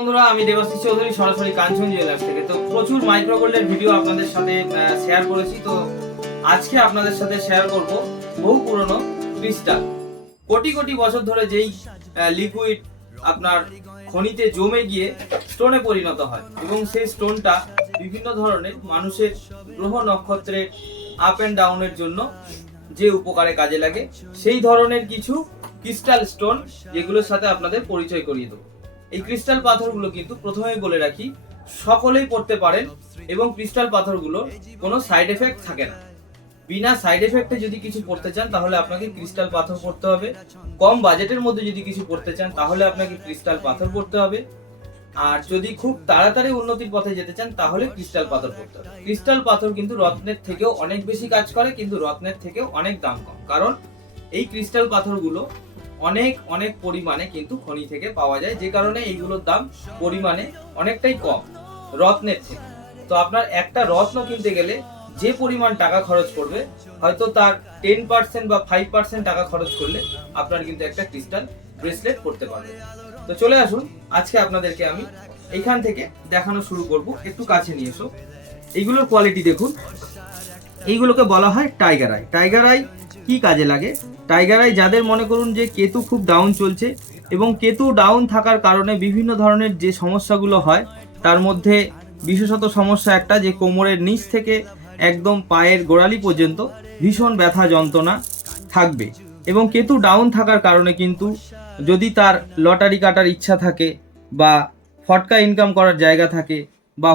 বন্ধুরা, আমি দেবাশিস চৌধুরী সরাসরি কাঞ্চন জুয়েলার্স থেকে। তো প্রচুর মাইক্রো গোল্ডের ভিডিও আপনাদের সাথে শেয়ার করেছি। তো আজকে আপনাদের সাথে শেয়ার করব বহু পুরনো ক্রিস্টাল। কোটি কোটি বছর ধরে যেই লিকুইড আপনার খনিতে জমে গিয়ে স্টোনে পরিণত হয় এবং সেই স্টোনটা বিভিন্ন ধরনের মানুষের গ্রহ নক্ষত্রের আপ অ্যান্ড ডাউনের জন্য যে উপকারে কাজে লাগে, সেই ধরনের কিছু ক্রিস্টাল স্টোন যেগুলোর সাথে আপনাদের পরিচয় করিয়ে দেবো। এই ক্রিস্টাল পাথরগুলো কিন্তু প্রথমেই বলে রাখি, সকলেই পড়তে পারেন এবং ক্রিস্টাল পাথরগুলোর কোনো সাইড এফেক্ট থাকে না। বিনা সাইড এফেক্টে যদি কিছু পড়তে চান তাহলে আপনাকে ক্রিস্টাল পাথর পড়তে হবে। কম বাজেটের মধ্যে যদি কিছু পড়তে চান তাহলে আপনাকে ক্রিস্টাল পাথর পড়তে হবে। আর যদি খুব তাড়াতাড়ি উন্নতির পথে যেতে চান তাহলে ক্রিস্টাল পাথর পড়তে হবে। ক্রিস্টাল পাথর কিন্তু রত্নের থেকেও অনেক বেশি কাজ করে, কিন্তু রত্নের থেকেও অনেক দাম কম, কারণ এই ক্রিস্টাল পাথরগুলো অনেক অনেক পরিমাণে কিন্তু খনি থেকে পাওয়া যায়, যে কারণে এইগুলোর দাম পরিমাণে অনেকটাই কম রত্নের থেকে। তো আপনার একটা রত্ন কিনতে গেলে যে পরিমাণ টাকা খরচ করবে, হয়তো তার 10% বা 5% টাকা খরচ করলে আপনার কিন্তু একটা ক্রিস্টাল ব্রেসলেট করতে পারবে। তো চলে আসুন, আজকে আপনাদেরকে আমি এইখান থেকে দেখানো শুরু করব। একটু কাছে নিয়ে এসো। এইগুলোর কোয়ালিটি দেখুন। এইগুলোকে বলা হয় টাইগার আই। টাইগার আই কি কাজে লাগে? টাইগার আই যাদের মনে করুন যে কেতু খুব ডাউন চলছে এবং কেতু ডাউন থাকার কারণে বিভিন্ন ধরনের যে সমস্যাগুলো হয়, তার মধ্যে বিশেষত সমস্যা একটা যে কোমরের নিচ থেকে একদম পায়ের গোড়ালি পর্যন্ত ভীষণ ব্যথা যন্ত্রণা থাকবে। এবং কেতু ডাউন থাকার কারণে কিন্তু যদি তার লটারি কাটার ইচ্ছা থাকে বা ফটকা ইনকাম করার জায়গা থাকে বা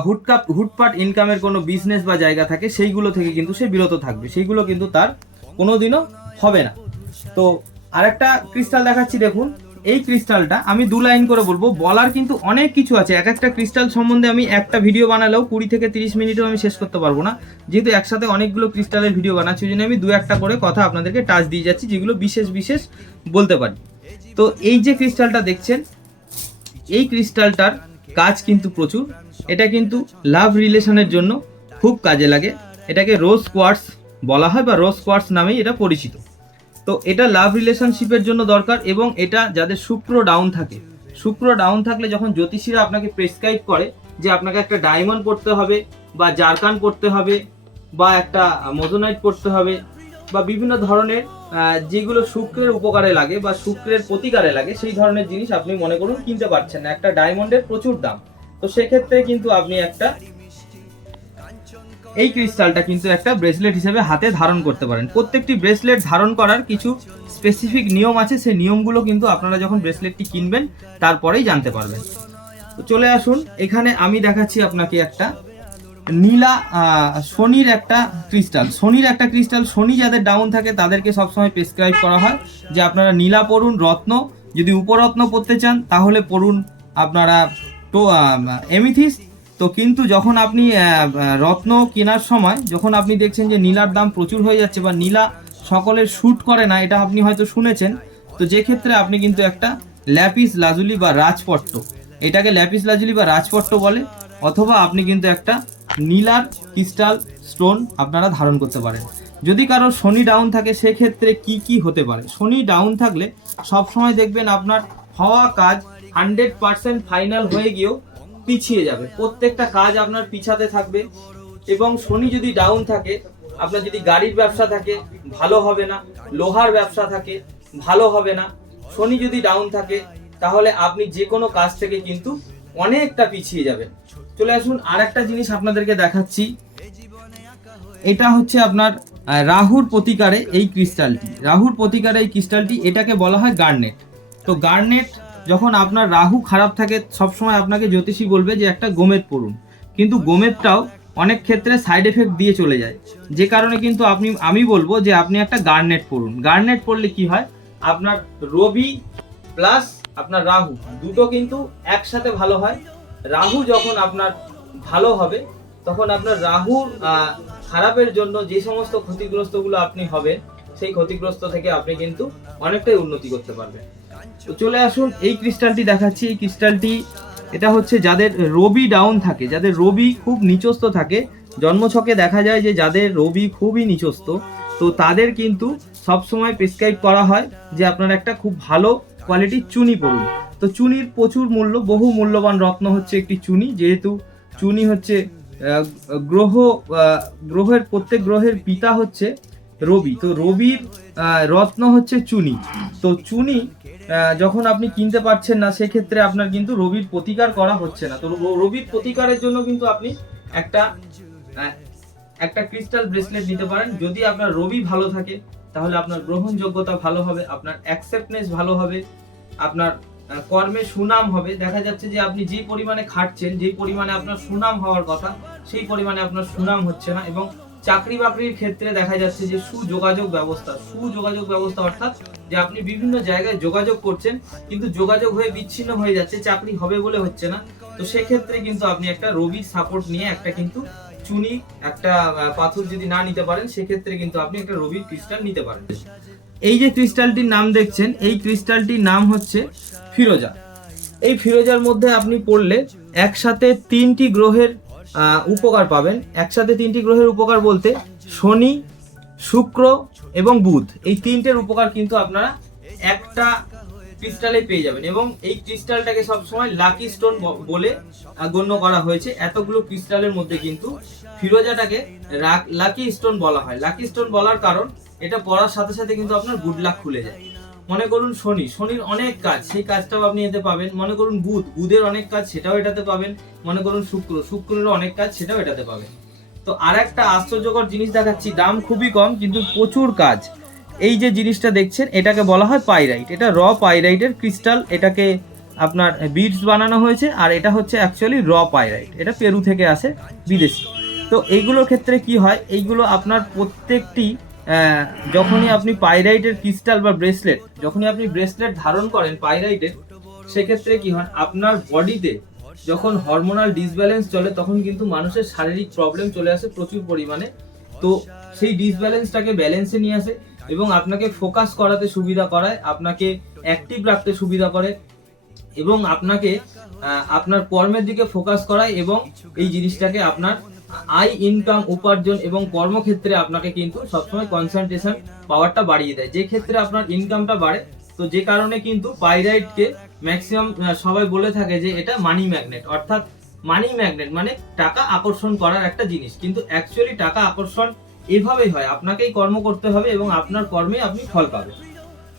হুটপাট ইনকামের কোনো বিজনেস বা জায়গা থাকে, সেইগুলো থেকে কিন্তু সে বিরত থাকবে। সেইগুলো কিন্তু তার কোনোদিনও হবে না। তো আরেকটা ক্রিস্টাল দেখাচ্ছি, দেখুন। এই ক্রিস্টালটা আমি 2 লাইন করে বলবো, বলার কিন্তু অনেক কিছু আছে। এক একটা ক্রিস্টাল সম্বন্ধে আমি একটা ভিডিও বানালেও 20 থেকে 30 মিনিটেও আমি শেষ করতে পারবো না, যেহেতু একসাথে অনেকগুলো ক্রিস্টালের ভিডিও বানাচ্ছি। ওই জন্য আমি 2-1টা করে কথা আপনাদেরকে টাচ দিয়ে যাচ্ছি, যেগুলো বিশেষ বিশেষ বলতে পারি। তো এই যে ক্রিস্টালটা দেখছেন, এই ক্রিস্টালটার কাজ কিন্তু প্রচুর। এটা কিন্তু লাভ রিলেশনের জন্য খুব কাজে লাগে। এটাকে রোজ কোয়ার্টস বলা হয় বা রোজ কোয়ার্টস নামেই এটা পরিচিত। তো এটা লাভ রিলেশনশিপের জন্য দরকার। এবং এটা যাদের শুক্র ডাউন থাকে, শুক্র ডাউন থাকলে যখন জ্যোতিষীরা আপনাকে প্রেসক্রাইব করে যে আপনাকে একটা ডায়মন্ড পড়তে হবে বা জারকান পড়তে হবে বা একটা মোজোনাইট পড়তে হবে বা বিভিন্ন ধরনের যেগুলো শুক্রের উপকারে লাগে বা শুক্রের প্রতিকারে লাগে, সেই ধরনের জিনিস আপনি মনে করুন কিনতে পারছেন না, একটা ডায়মন্ডের প্রচুর দাম। তো সেক্ষেত্রে কিন্তু আপনি একটা এই ক্রিস্টালটা কিন্তু একটা ব্রেসলেট হিসেবে হাতে ধারণ করতে পারেন। প্রত্যেকটি ব্রেসলেট ধারণ করার কিছু স্পেসিফিক নিয়ম আছে, সেই নিয়মগুলো কিন্তু আপনারা যখন ব্রেসলেটটি কিনবেন তারপরেই জানতে পারবেন। তো চলে আসুন, এখানে আমি দেখাচ্ছি আপনাকে একটা নীলা শনির একটা ক্রিস্টাল। শনির একটা ক্রিস্টাল, শনি যাদের ডাউন থাকে তাদেরকে সবসময় প্রেসক্রাইব করা হয় যে আপনারা নীলা পড়ুন। রত্ন যদি উপরত্ন পড়তে চান তাহলে পড়ুন আপনারা তো এমিথিস্ট। তো কিন্তু যখন আপনি রত্ন কেনার সময় যখন আপনি দেখছেন যে নীলার দাম প্রচুর হয়ে যাচ্ছে বা নীলা সকলের শ্যুট করে না, এটা আপনি হয়তো শুনেছেন, তো যে ক্ষেত্রে আপনি কিন্তু একটা ল্যাপিস লাজুলি বা রাজপট্ট, এটাকে ল্যাপিস লাজুলি বা রাজপট্ট বলে, অথবা আপনি কিন্তু একটা নীলার ক্রিস্টাল স্টোন আপনারা ধারণ করতে পারেন। যদি কারোর শনি ডাউন থাকে সেক্ষেত্রে কি কি হতে পারে? শনি ডাউন থাকলে সবসময় দেখবেন আপনার হওয়া কাজ 100% ফাইনাল হয়ে গিয়েও পিছিয়ে যাবে। প্রত্যেকটা কাজ আপনার পিছাতে থাকবে। এবং শনি যদি ডাউন থাকে, আপনার যদি গাড়ির ব্যবসা থাকে ভালো হবে না, লোহার ব্যবসা থাকে ভালো হবে না। শনি যদি ডাউন থাকে তাহলে আপনি যে কোনো কাজ থেকে কিন্তু অনেকটা পিছিয়ে যাবেন। চলে আসুন, আর একটা জিনিস আপনাদেরকে দেখাচ্ছি। এটা হচ্ছে আপনার রাহুর প্রতিকারে এই ক্রিস্টালটি। রাহুর প্রতিকারে এই ক্রিস্টালটি, এটাকে বলা হয় গার্নেট। তো গার্নেট যখন আপনার রাহু খারাপ থাকে, সবসময় আপনাকে জ্যোতিষী বলবে যে একটা গোমেদ পড়ুন, কিন্তু গোমেদটাও অনেক ক্ষেত্রে সাইড এফেক্ট দিয়ে চলে যায়, যে কারণে কিন্তু আমি বলবো যে আপনি একটা গার্নেট পড়ুন। গার্নেট পড়লে কি হয়, আপনার রবি প্লাস আপনার রাহু দুটো কিন্তু একসাথে ভালো হয়। রাহু যখন আপনার ভালো হবে তখন আপনার রাহুর খারাপের জন্য যে সমস্ত ক্ষতিগ্রস্তগুলো আপনি হবেন, সেই ক্ষতিগ্রস্ত থেকে আপনি কিন্তু অনেকটাই উন্নতি করতে পারবেন। তো চলে আসুন, এই ক্রিস্টালটি দেখাচ্ছি। এই ক্রিস্টালটি, এটা হচ্ছে যাদের রবি ডাউন থাকে, যাদের রবি খুব নিচস্থ থাকে, জন্মছকে দেখা যায় যে যাদের রবি খুবই নিচস্থ, তো তাদের কিন্তু সবসময় প্রেসক্রাইব করা হয় যে আপনারা একটা খুব ভালো কোয়ালিটির চুনি পড়ুন। তো তো চুনির প্রচুর মূল্য, বহু মূল্যবান রত্ন হচ্ছে একটি চুনি, যেহেতু চুনি হচ্ছে গ্রহের প্রত্যেক গ্রহের পিতা হচ্ছে রবি, তো রবির রত্ন হচ্ছে চুনি। তো চুনি যখন আপনি কিনতে পারছেন না, সেক্ষেত্রে আপনার কিন্তু রবির প্রতিকার করা হচ্ছে না। তো রবির প্রতিকারের জন্য কিন্তু আপনি একটা ক্রিস্টাল ব্রেসলেট নিতে পারেন। যদি আপনার রবি ভালো থাকে তাহলে আপনার গ্রহণযোগ্যতা ভালো হবে, আপনার অ্যাকসেপ্টনেস ভালো হবে, আপনার কর্মে সুনাম হবে। দেখা যাচ্ছে যে আপনি যে পরিমাণে খাটছেন, যে পরিমাণে আপনার সুনাম হওয়ার কথা, সেই পরিমাণে আপনার সুনাম হচ্ছে না। এবং চাকরি বাকরির ক্ষেত্রে দেখা যাচ্ছে যে সুযোগাযোগ ব্যবস্থা অর্থাৎ যে আপনি বিভিন্ন জায়গায় যোগাযোগ করছেন, কিন্তু যোগাযোগ হয়ে বিচ্ছিন্ন হয়ে যাচ্ছে, চাকরি হবে বলে হচ্ছে না। তো সেক্ষেত্রে কিন্তু আপনি একটা রবির সাপোর্ট নিয়ে একটা কিন্তু চুনি, একটা পাথর যদি না নিতে পারেন, সেক্ষেত্রে কিন্তু আপনি একটা রবির ক্রিস্টাল নিতে পারেন। এই যে ক্রিস্টালটির নাম দেখছেন, এই ক্রিস্টালটির নাম হচ্ছে ফিরোজা। এই ফিরোজার মধ্যে আপনি পড়লে একসাথে 3টি গ্রহের উপকার পাবেন। একসাথে 3টি গ্রহের উপকার বলতে শনি, শুক্র এবং বুধ, এই 3টের উপকার কিন্তু আপনারা একটা ক্রিস্টালে পেয়ে যাবেন। এবং এই ক্রিস্টালটাকে সবসময় লাকি স্টোন বলে গণ্য করা হয়েছে। এতগুলো ক্রিস্টালের মধ্যে কিন্তু ফিরোজাটাকে লাকি স্টোন বলা হয়। লাকি স্টোন বলার কারণ, এটা পড়ার সাথে সাথে কিন্তু আপনার গুড লাক খুলে যায়। মনে করুন শনির অনেক কাজ, সেই কাজটাও আপনি এতে পাবেন। মনে করুন বুধের অনেক কাজ, সেটাও এটাতে পাবেন। মনে করুন শুক্রেরও অনেক কাজ, সেটাও এটাতে পাবেন। তো আর একটা আশ্চর্যকর জিনিস দেখাচ্ছি, দাম খুবই কম কিন্তু প্রচুর কাজ। এই যে জিনিসটা দেখছেন, এটাকে বলা হয় পাইরাইট। এটা পাইরাইটের ক্রিস্টাল, এটাকে আপনার বিডস বানানো হয়েছে, আর এটা হচ্ছে অ্যাকচুয়ালি পাইরাইট। এটা পেরু থেকে আসে, বিদেশি। তো এইগুলোর ক্ষেত্রে কি হয়, এইগুলো আপনার প্রত্যেকটি যখনই আপনি পাইরাইটের ক্রিস্টাল বা ব্রেসলেট, যখনই আপনি ব্রেসলেট ধারণ করেন পাইরাইটের, সেক্ষেত্রে কি হয়, আপনার বডিতে যখন হরমোনাল ডিসব্যালেন্স চলে, তখন কিন্তু মানুষের শারীরিক প্রবলেম চলে আসে প্রচুর পরিমাণে। তো সেই ডিসব্যালেন্সটাকে ব্যালেন্সে নিয়ে আসে এবং আপনাকে ফোকাস করাতে সুবিধা করায়, আপনাকে অ্যাক্টিভ রাখতে সুবিধা করে এবং আপনাকে আপনার কর্মের দিকে ফোকাস করায়। এবং এই জিনিসটাকে আপনার আয়, ইনকাম, উপার্জন এবং কর্মক্ষেত্রে আপনাকে কিন্তু সবসময় কনসেন্ট্রেশন পাওয়ারটা বাড়িয়ে দেয়, যে ক্ষেত্রে আপনার ইনকামটা বাড়ে। তো যে কারণে কিন্তু পাইরাইটকে ম্যাক্সিমাম সবাই বলে থাকে যে এটা মানি ম্যাগনেট, অর্থাৎ মানি ম্যাগনেট মানে টাকা আকর্ষণ করার একটা জিনিস। কিন্তু অ্যাকচুয়ালি টাকা আকর্ষণ এভাবেই হয়, আপনাকেই কর্ম করতে হবে এবং আপনার কর্মে আপনি ফল পাবেন।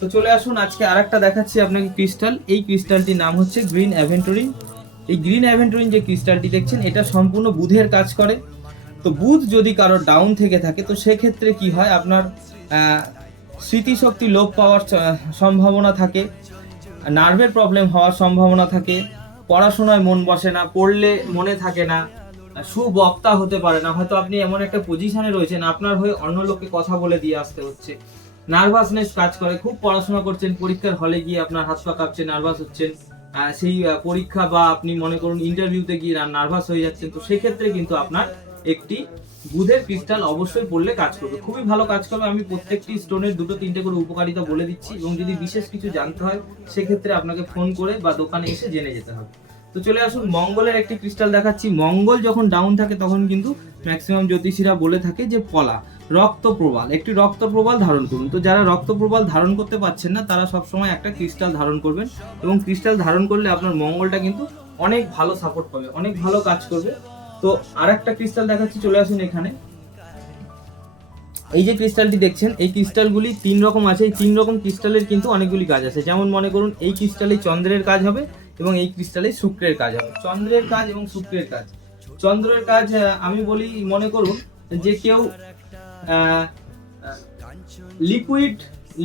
তো চলে আসুন, আজকে আরেকটা দেখাচ্ছি আপনাকে ক্রিস্টাল। এই ক্রিস্টালটির নাম হচ্ছে গ্রিন অ্যাভেন্টুরিন। এই গ্রিন অ্যাভেন্টুরিন যে ক্রিস্টালটি দেখছেন, এটা সম্পূর্ণ বুধের কাজ করে। তো বুধ যদি কারো ডাউন থেকে থাকে, তো সেক্ষেত্রে কি হয়, আপনার স্মৃতিশক্তি লোপ পাওয়ার সম্ভাবনা থাকে, নার্ভের প্রবলেম হওয়ার সম্ভাবনা থাকে, পড়াশোনায় মন বসে না, পড়লে মনে থাকে না, সুবক্তা হতে পারে না। হয়তো আপনি এমন একটা পজিশনে রয়েছেন, আপনার হয়ে অন্য লোককে কথা বলে দিয়ে আসতে হচ্ছে, নার্ভাসনেস কাজ করে, খুব পড়াশোনা করছেন, পরীক্ষার হলে গিয়ে আপনার হাত পা কাঁপছে, নার্ভাস হচ্ছেন, সেই পরীক্ষা বা আপনি মনে করুন ইন্টারভিউতে গিয়ে নার্ভাস হয়ে যাচ্ছেন। তো সেক্ষেত্রে কিন্তু আপনার একটি বুধের ক্রিস্টাল অবশ্যই পড়লে কাজ করবে, খুবই ভালো কাজ করবে। আমি প্রত্যেকটি স্টোনের 2-3টে করে উপকারিতা বলে দিচ্ছি, এবং যদি বিশেষ কিছু জানতে হয় সেক্ষেত্রে আপনাকে ফোন করে বা দোকানে এসে জেনে যেতে হবে। তো চলে আসুন, মঙ্গলের একটি ক্রিস্টাল দেখাচ্ছি। মঙ্গল যখন ডাউন থাকে তখন কিন্তু ম্যাক্সিমাম জ্যোতিষীরা বলে থাকে যে পলা, রক্ত প্রবাল, একটি রক্ত প্রবাল ধারণ করুন। তো যারা রক্ত প্রবাল ধারণ করতে পারছেন না, তারা সবসময় একটা ক্রিস্টাল ধারণ করবেন, এবং ক্রিস্টাল ধারণ করলে আপনার মঙ্গলটা কিন্তু অনেক ভালো সাপোর্ট পাবে, অনেক ভালো কাজ করবে। তো আর একটা ক্রিস্টাল দেখাচ্ছি, চলে আসুন এখানে। এই যে ক্রিস্টালটি দেখছেন, এই ক্রিস্টালগুলি 3 রকম আছে। এই 3 রকম ক্রিস্টালের কিন্তু অনেকগুলি কাজ আছে। যেমন মনে করুন, এই ক্রিস্টালে চন্দ্রের কাজ হবে এবং এই ক্রিস্টালে শুক্রের কাজ হবে। চন্দ্রের কাজ এবং শুক্রের কাজ, চন্দ্রের কাজ আমি বলি, মনে করুন যে কেউ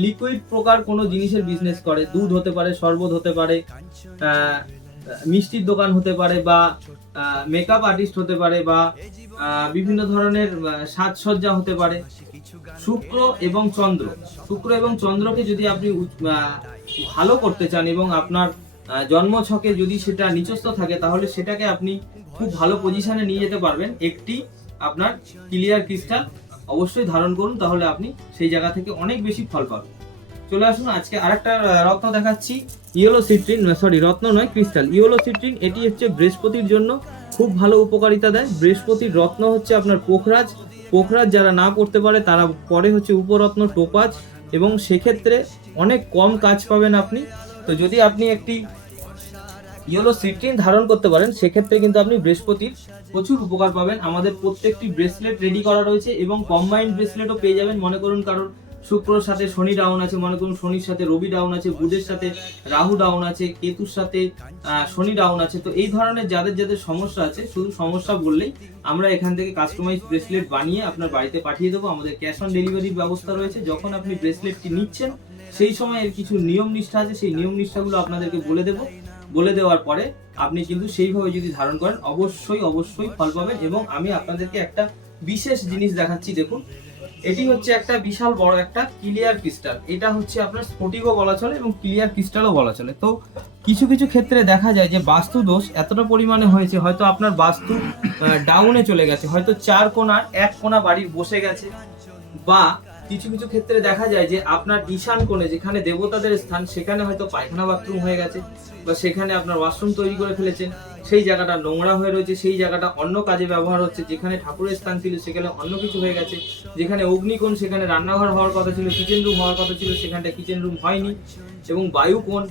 লিকুইড প্রকার কোনো জিনিসের বিজনেস করে, দুধ হতে পারে, শরবত হতে পারে, মিষ্টির দোকান হতে পারে, বা মেকআপ আর্টিস্ট হতে পারে, বা বিভিন্ন ধরনের সাজসজ্জা হতে পারে। শুক্র এবং চন্দ্রকে যদি আপনি ভালো করতে চান এবং আপনার জন্মছকে যদি সেটা নিচস্থ থাকে, তাহলে সেটাকে আপনি খুব ভালো পজিশনে নিয়ে যেতে পারবেন। একটি আপনার ক্লিয়ার ক্রিস্টাল অবশ্যই ধারণ করুন, তাহলে আপনি সেই জায়গা থেকে অনেক বেশি ফল পাবেন। চলে আসুন, আজকে আরেকটা রত্ন দেখাচ্ছি। ইয়েলো সিট্রিন, রত্ন নয়, ক্রিস্টাল। ইয়েলো সিট্রিন, এটি হচ্ছে বৃহস্পতির জন্য খুব ভালো উপকারিতা দেয়। বৃহস্পতির রত্ন হচ্ছে আপনার পোখরাজ যারা না পড়তে পারে তারা পরে হচ্ছে উপরত্ন টোপাজ, এবং সেক্ষেত্রে অনেক কম কাজ পাবেন আপনি। তো যদি আপনি একটি ইয়েলো সিট্রিন ধারণ করতে পারেন, সেক্ষেত্রে কিন্তু আপনি বৃহস্পতির প্রচুর উপকার পাবেন। আমাদের প্রত্যেকটি ব্রেসলেট রেডি করা রয়েছে এবং কম্বাইন্ড ব্রেসলেটও পেয়ে যাবেন। মনে করুন কারোর শুক্রর সাথে শনি ডাউন আছে, মনে করুন শনির সাথে রবি ডাউন আছে, বুধের সাথে রাহু ডাউন আছে, কেতুর সাথে শনি ডাউন আছে। তো এই ধরনের যাদের যাদের সমস্যা আছে, শুধু সমস্যা বললেই আমরা এখান থেকে কাস্টমাইজ ব্রেসলেট বানিয়ে আপনার বাড়িতে পাঠিয়ে দেবো। আমাদের ক্যাশ অন ডেলিভারির ব্যবস্থা রয়েছে। যখন আপনি ব্রেসলেটটি নিচ্ছেন সেই সময় এর কিছু নিয়ম নিষ্ঠা আছে, সেই নিয়ম নিষ্ঠাগুলো আপনাদেরকে বলে দেবো। বলে দেওয়ার পরে আপনি কিন্তু সেইভাবে যদি ধারণ করেন অবশ্যই অবশ্যই ফল পাবেন। এবং আমি আপনাদেরকে একটা বিশেষ জিনিস দেখাচ্ছি, দেখুন এটি হচ্ছে একটা বিশাল বড় একটা ক্লিয়ার ক্রিস্টাল। এটা হচ্ছে আপনার স্ফটিকও বলা চলে এবং ক্লিয়ার ক্রিস্টালও বলা চলে। তো কিছু কিছু ক্ষেত্রে দেখা যায় যে বাস্তু দোষ এতটা পরিমাণে হয়েছে, হয়তো আপনার বাস্তু ডাউনে চলে গেছে, হয়তো 4 কোণার 1 কোণা বাড়ির বসে গেছে, বা কিছু কিছু ক্ষেত্রে দেখা যায় যে আপনার ঈশান কোণে যেখানে দেবতাদের স্থান সেখানে হয়তো পায়খানা বাথরুম হয়ে গেছে, বা সেখানে আপনার ওয়াশরুম তৈরি করে ফেলেছেন, সেই জায়গাটা নোংরা হয়ে রয়েছে, সেই জায়গাটা অন্য কাজে ব্যবহার হচ্ছে। যেখানে ঠাকুরের স্থান ছিল সেখানে অন্য কিছু হয়ে গেছে, যেখানে অগ্নিকোণ সেখানে রান্নাঘর হওয়ার কথা ছিল, কিচেন রুম হওয়ার কথা ছিল, সেখানটা কিচেন রুম হয়নি। এবং বায়ু কোণ,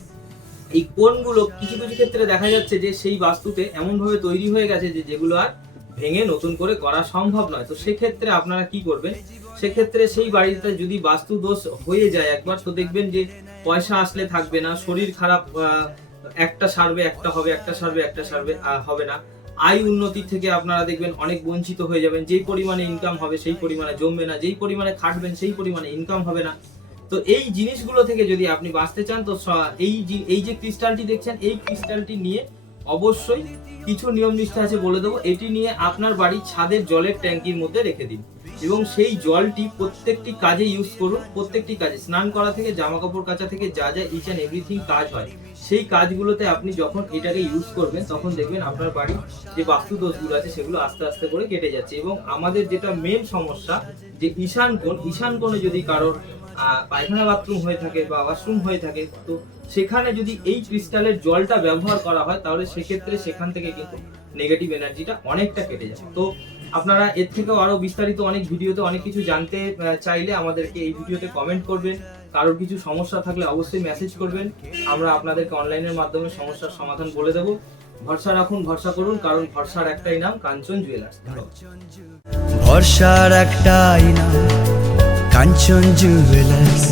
এই কোণগুলো কিছু কিছু ক্ষেত্রে দেখা যাচ্ছে যে সেই বাস্তুতে এমনভাবে তৈরি হয়ে গেছে যে যেগুলো আর ভেঙে নতুন করে করা সম্ভব নয়। তো সেক্ষেত্রে আপনারা কি করবেন, সেক্ষেত্রে সেই বাড়িতে যদি বাস্তু দোষ হয়ে যায় একবার, তো দেখবেন যে পয়সা আসলে থাকবে না, শরীর খারাপ, একটা সারবে একটা হবে, একটা সারবে একটা সারবে হবে না, আয় উন্নতির থেকে আপনারা দেখবেন অনেক বঞ্চিত হয়ে যাবেন। যেই পরিমাণে ইনকাম হবে সেই পরিমাণে জমবে না, যেই পরিমাণে খাটবেন সেই পরিমাণে ইনকাম হবে না। তো এই জিনিসগুলো থেকে যদি আপনি বাঁচতে চান, তো এই যে ক্রিস্টালটি দেখছেন, এই ক্রিস্টালটি নিয়ে অবশ্যই কিছু নিয়ম নিষ্ঠা আছে বলে দেবো। এটি নিয়ে আপনার বাড়ির ছাদের জলের ট্যাঙ্কির মধ্যে রেখে দিন এবং সেই জলটি প্রত্যেকটি কাজে ইউজ করুন। প্রত্যেকটি কাজে, স্নান করা থেকে জামা কাপড় কাচা থেকে যা যা ইচ অ্যান্ড এভরিথিং কাজ হয়, সেই কাজগুলোতে আপনি যখন এটাকে ইউজ করবেন তখন দেখবেন আপনার বাড়ির যে বাস্তু দোষগুলো আছে সেগুলো আস্তে আস্তে করে কেটে যাচ্ছে। এবং আমাদের যেটা মেন সমস্যা, যে ঈশান কোণে যদি কারোর পায়খানা বাথরুম হয়ে থাকে বা ওয়াশরুম হয়ে থাকে, তো সেখানে যদি এই ক্রিস্টালের জলটা ব্যবহার করা হয় তাহলে সেক্ষেত্রে সেখান থেকে কিন্তু নেগেটিভ এনার্জিটা অনেকটা কেটে যায়। তো আপনারা এর থেকেও আরো বিস্তারিত অনেক ভিডিওতে অনেক কিছু জানতে চাইলে আমাদেরকে এই ভিডিওতে কমেন্ট করবেন। কারোর কিছু সমস্যা থাকলে অবশ্যই মেসেজ করবেন, আমরা আপনাদেরকে অনলাইনের মাধ্যমে সমস্যার সমাধান বলে দেবো। ভরসা রাখুন, ভরসা করুন, কারণ ভরসার একটাই নাম, কাঞ্চন জুয়েলার্স। ভরসার একটাই নাম, কাঞ্চন জুয়েলার্স।